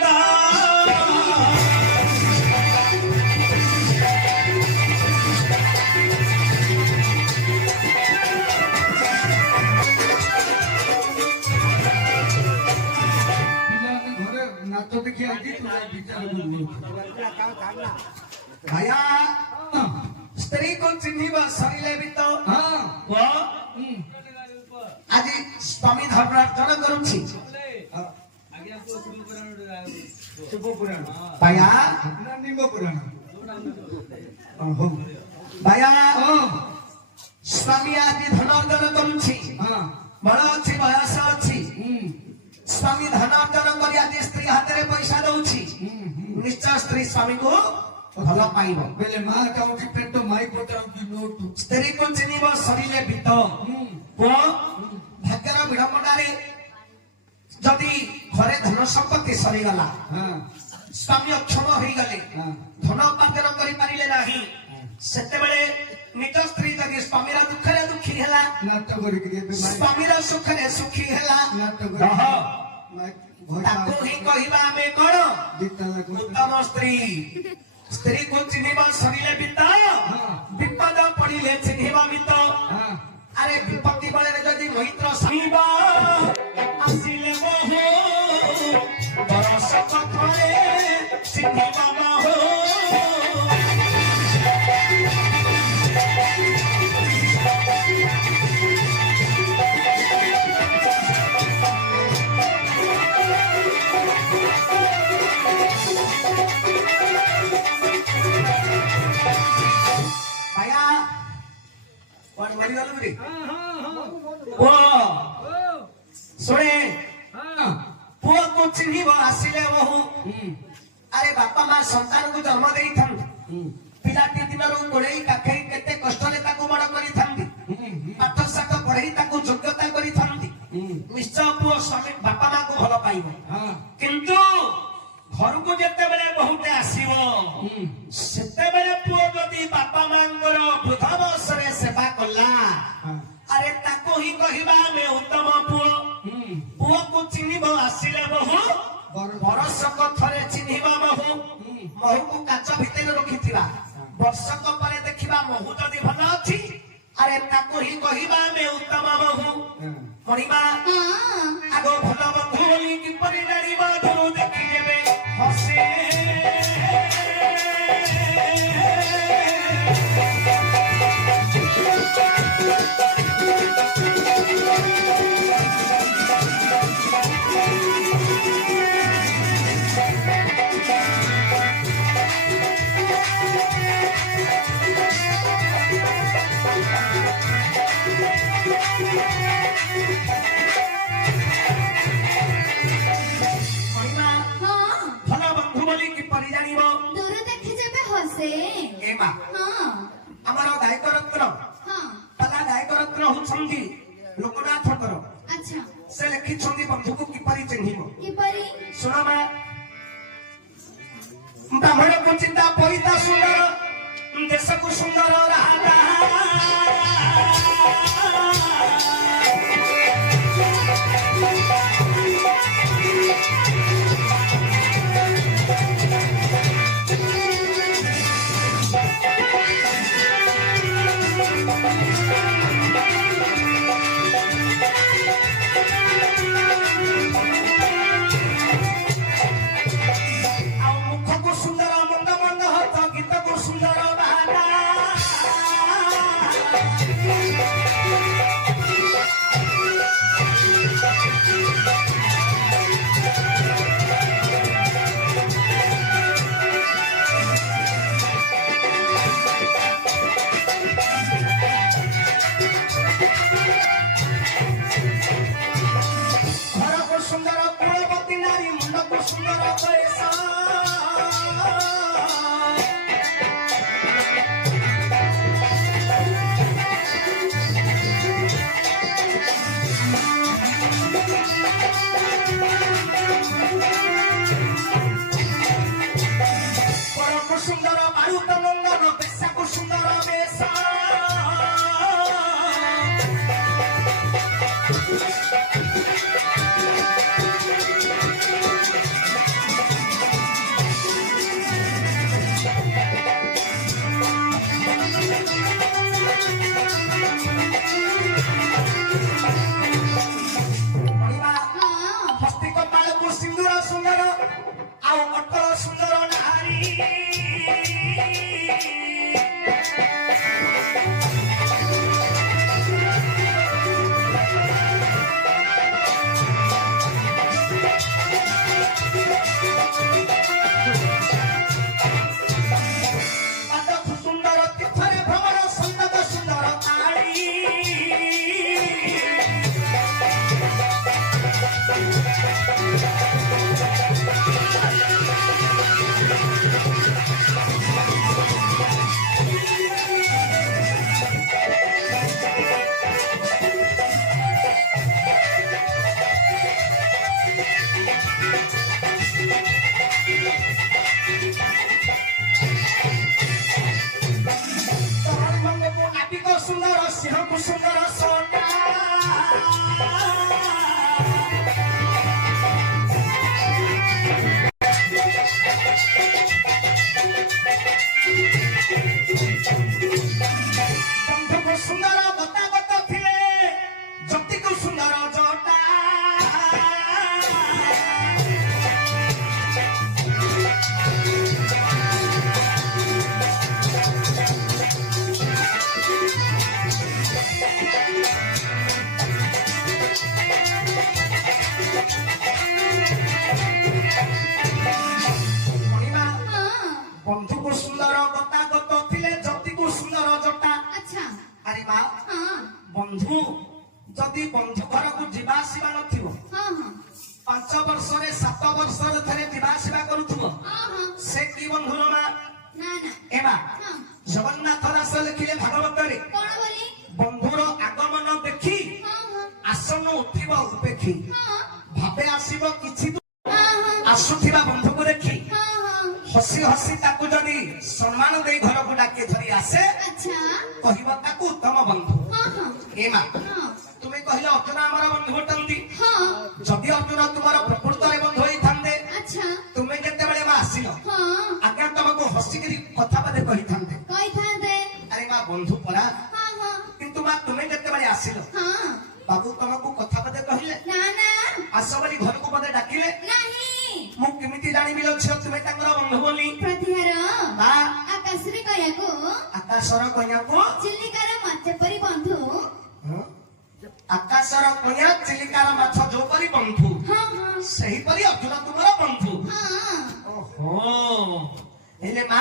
ପିତା नाच देखी आजी तुझा विचार भाया स्त्री को चिन्हिब सरिले भी तो आज स्वामी धर्मार्जन करुछि शिव पुराण भाया निम पुराण भाया स्वामी आज धनार्जन करुछि बड़ अच्छी बयस अच्छी स्वामी धनार्जन कर आज स्त्री हाथ में पैसा दउछि निश्चय स्त्री स्वामी को भल पाइब बेले मां काउंटी पेट माई पचाउ की नोट स्त्री को चिन्हिब सरिले भीत पुओ भाग्यर विडंबनारे जदि घरे धन संपत्ति सरीगला स्वामी अक्षम हो गले धन उपार्जन करि पारिले नाही सेते बेले निज स्त्री जदि स्वामी दुख रे दुखी हैला नाट करी स्वामी सुख रे सुखी हैला नाट ताको ही कहिबा हमें कोन उत्तम स्त्री स्त्री को चिन्हिब सरिले बिताय विपद पड़िले चिन्हिब मित अरे विपत्ति बळे जदि मैत्र समीबा आसिले मोह बरस कथरे चिन्हिब हो सुने पुओ को चिन्हिब आसिले बहु अरे बापा मां संतान को जन्म देई थन पिलाटी दिनरु गोड़ेई काखई केते कष्ट रे ताको बड़ करी थंदी पाठ साठ पढ़ेई ताको योग्यता करी थंदी निश्चय पुओ स्वामी बापा मां को भल पाइबो किंतु घर को जेते बेले बहुते आसीबो सेते बेले पुओ जदी बापा मांगर वृद्ध बयसरे सेवा कला अरे ताको ही कहिबा में उत्तम पुओ पुओ को चिन्हिब आसिले बहु बरसक थरे चिन्हिब महु महु को काच भितर रखिथिबा वर्षक परे देखिबा महु जदी भल अछि अरे ताको ही कहिबा में उत्तम महु पढिबा आगो भल बंधु बोली कि परि जानिबा धुरु देखि जेबे हसे लोकनाथ अच्छा से लिखी बंधु को किपरि चिन्हिब किपरि सुना ब्राह्मण को चिंता पैता सुंदर देश को सुंदर राजा मुख को सुंदर मंद मंद हाथ गीत को सुंदर बाजा ପାଦ ସୁନ୍ଦର ତୀର୍ଥରେ ଭ୍ରମଣ ସନ୍ତତ ସୁନ୍ଦର କାଳୀ ନାବିକ ସୁନ୍ଦର ସିଂହକୁ ସୁନ୍ଦର ସୋନା ବନ୍ଧୁକୁ ସୁନ୍ଦର ଗତାଗତ ଥିଲେ ଜ୍ୟୋତିକୁ ସୁନ୍ଦର ଜଟା ମଣିମା ବନ୍ଧୁକୁ ସୁନ୍ଦର ଗତାଗତ ଥିଲେ ଜ୍ୟୋତିକୁ ସୁନ୍ଦର ଜଟା ଆଚ୍ଛା ଆରେ ମା ହଁ ବନ୍ଧୁ ଯଦି ବନ୍ଧୁ ଘରକୁ ଯିବା ଆସିବା ନଥିବ ହଁ ହଁ 5 ବର୍ଷରେ 7 ବର୍ଷରେ ଥରେ ଯିବା ଆସିବା କରୁଥିବ ହଁ ହଁ ସେ କି ବନ୍ଧୁର ମା ନା ନା ଏ ମା ହଁ ଜଗନ୍ନାଥ ଦାସ ଲେଖିଲେ ଭାଗବତରେ କଣ ବୋଲି ବନ୍ଧୁର ଆଗମନ ଦେଖି ହଁ ହଁ ଆସନ ଉଠିବ ଉପେକ୍ଷୀ ହଁ ଭାବେ ଆସିବ କିଛି ହଁ ହଁ ଆସୁଥିବା ବନ୍ଧୁକୁ ଦେଖି ହଁ ହଁ ହସି ହସି ତାକୁ ଯଦି ସମ୍ମାନ ଦେଇ ଘରକୁ ଡାକି ଧରି ଆସେ ଆଚ୍ଛା କହିବ ତାକୁ ଉତ୍ତମ ବନ୍ଧୁ ହଁ ହଁ ଏ ମା ହଁ ତୁମେ କହିଲେ ଅର୍ଜୁନ ଆମର ବନ୍ଧୁ ଅଟନ୍ତି ହଁ ଯଦି ଅର୍ଜୁନ ତୁମର ପ୍ରକୃତରେ ବନ୍ଧୁ ହେଇଥାନ୍ତେ ଆଚ୍ଛା ତୁମେ ଯେତେବେଳେ ମା ଆସିଲ ହଁ ଆଜ୍ଞା ତମକୁ ହସିକିରି କଥା ବୋଧେ କହିଥାନ୍ତେ କହିଥାନ୍ତେ ଆରେ ମା ବନ୍ଧୁ ପରା ହଁ ହଁ କିନ୍ତୁ ମା ତୁମେ ଯେତେବେଳେ ଆସିଲ ହଁ ବାବୁ ତମକୁ କଥା ବୋଧେ କହିଲେ ନା ନା ଆସ ବୋଲି ଘରକୁ ବୋଧେ ଡାକିଲେ ନାହିଁ ମୁଁ କେମିତି ଜାଣିବି ଲୋ ଝିଅ ତୁମେ ତାଙ୍କର ବନ୍ଧୁ ବୋଲି ପ୍ରତିହାର ମା ଆକାଶରେ କହିବାକୁ ଆକାଶର କନ୍ୟାକୁ ଚିଲିକାର ମାଛ ପରି ବନ୍ଧୁ ହଁ? ଆକାଶର କନ୍ୟା ଚିଲିକାର ମାଛ ଯୋଉପରି ବନ୍ଧୁ ହଁ ହଁ ସେହିପରି ଅର୍ଜୁନ ତୁମର ବନ୍ଧୁ ହଁ ଓହୋ ହେଲେ ମା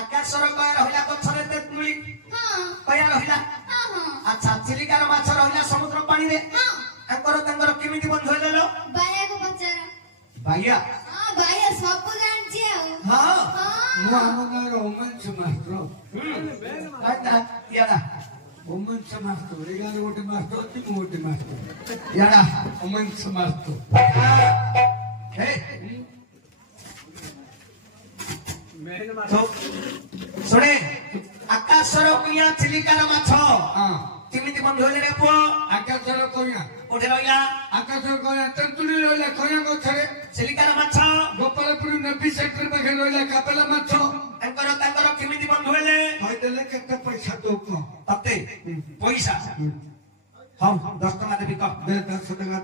ଆକାଶର କୟା ରହିଲା ଗଛରେ ତେନ୍ତୁଳି ହଁ କୟା ରହିଲା ହଁ ହଁ ଆଚ୍ଛା ଚିଲିକାର ମାଛ ରହିଲା ସମୁଦ୍ର ପାଣିରେ ହଁ ତାଙ୍କର କେମିତି ବନ୍ଧୁ ହେଲେ ଲୋ ବାୟାକୁ ପଚାର ବାଇଆ ହଁ ବାୟା ସବୁ ଜାଣିଛି ଆଉ ହଁ ମୁଁ ହଁ ଆମ ଗାଁର ଓମେନ୍ସ ମାଷ୍ଟର ଇଆଡା ଓମେନ୍ସ ମାଷ୍ଟର ଏ ଗାଁରେ ଗୋଟେ ମାଷ୍ଟର ଅଛି ମୁଁ ଗୋଟେ ମାଷ୍ଟର ଇଆଡା ଓମେନ୍ସ ମାଷ୍ଟର ହେ ଶୁଣେ ଆକାଶର କନ୍ୟା ଚିଲିକାର ମାଛ ହଁ କେମିତି ବନ୍ଧୁ ହେଲେ ରେ ପୁଅ ଆକାଶର କନ୍ୟା କୋଉଠି ରହିଲା ଆକାଶର କନ୍ୟା ତେନ୍ତୁଳି ରହିଲା କନ୍ୟା ଗଛରେ ଚିଲିକାର ମାଛ ଗୋପାଳପୁର ନେଭି ସେକ୍ଟର ପାଖରେ ରହିଲା କାପେଲା ମାଛ ତାଙ୍କର କେମିତି ବନ୍ଧୁ ହେଲେ କହିଦେଲେ କେତେ ପଇସା ତୁ କହ ତତେ ପଇସା ହଉ 10 ଟଙ୍କା ଦେବି କହ 10 ଟଙ୍କା